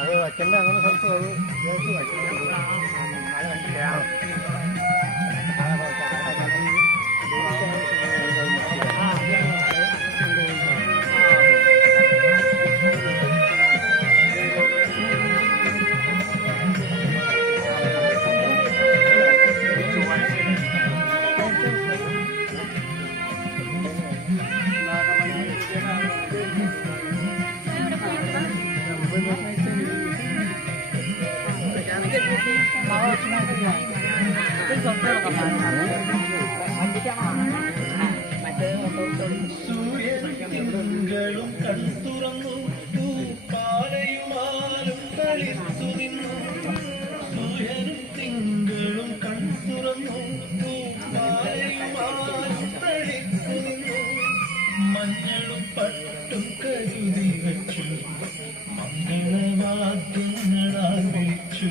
അത് വയ്ക്കണ്ട അങ്ങനെ സ്ഥലത്ത് അത് ചേർത്ത് സൂര്യനും കൺതുറന്നു പാലയുമാലും കളിത്തു നിന്നു സൂര്യനും തിങ്കളും കൺതുറന്നു തൂപ്പാലയുമാലും കളിച്ചു നിന്നു മഞ്ഞളും പട്ടും കരുതി വച്ചു മംഗളവാദ്യങ്ങളാൽ വിളിച്ചു.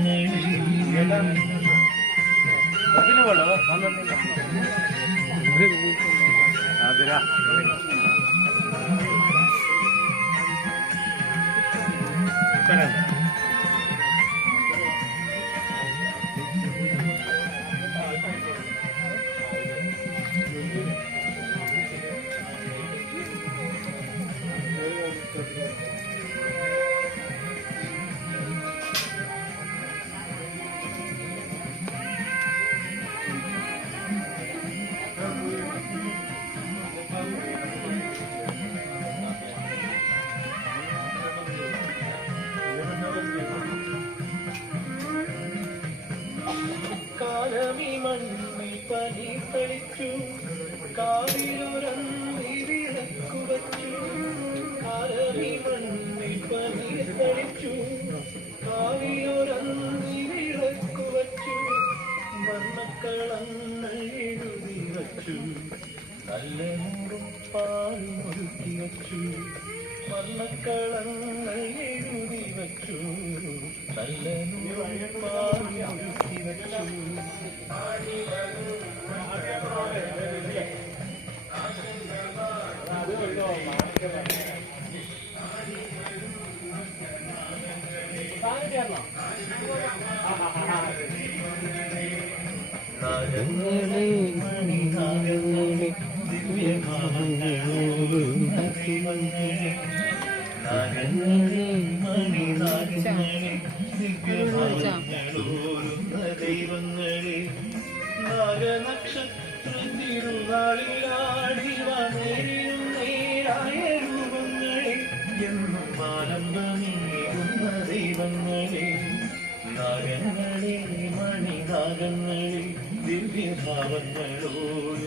¿Qué es lo കാലമി മണ്ണിൽ പനി തളിച്ചു കാവിലൊരന്തി വിളക്കു വച്ചു. കാലമി മണ്ണിൽ പനി തളിച്ചു കാവിലൊരന്തി വിളക്കു വച്ചു. വർണക്കളങ്ങൾ എഴുതി വച്ചു. നല്ല നൂറും ഒരുക്കി വച്ചു. വർണക്കളങ്ങൾ എഴുതി വച്ചു. നല്ല ഒരുക്കി വച്ചു നാഗങ്ങളെ മണിനാഗങ്ങളെ ദിവ്യഭാവങ്ങളോടുന്ന ദൈവങ്ങളെ നാഗനക്ഷത്ര തിരുനാളിലാടി വന്നേരും നേരായ രൂപങ്ങളെ എന്നും ആനന്ദമേകുന്ന ദൈവങ്ങളെ നാഗങ്ങളെ മണിനാഗങ്ങളെ ദിവ്യഭാവങ്ങളോട്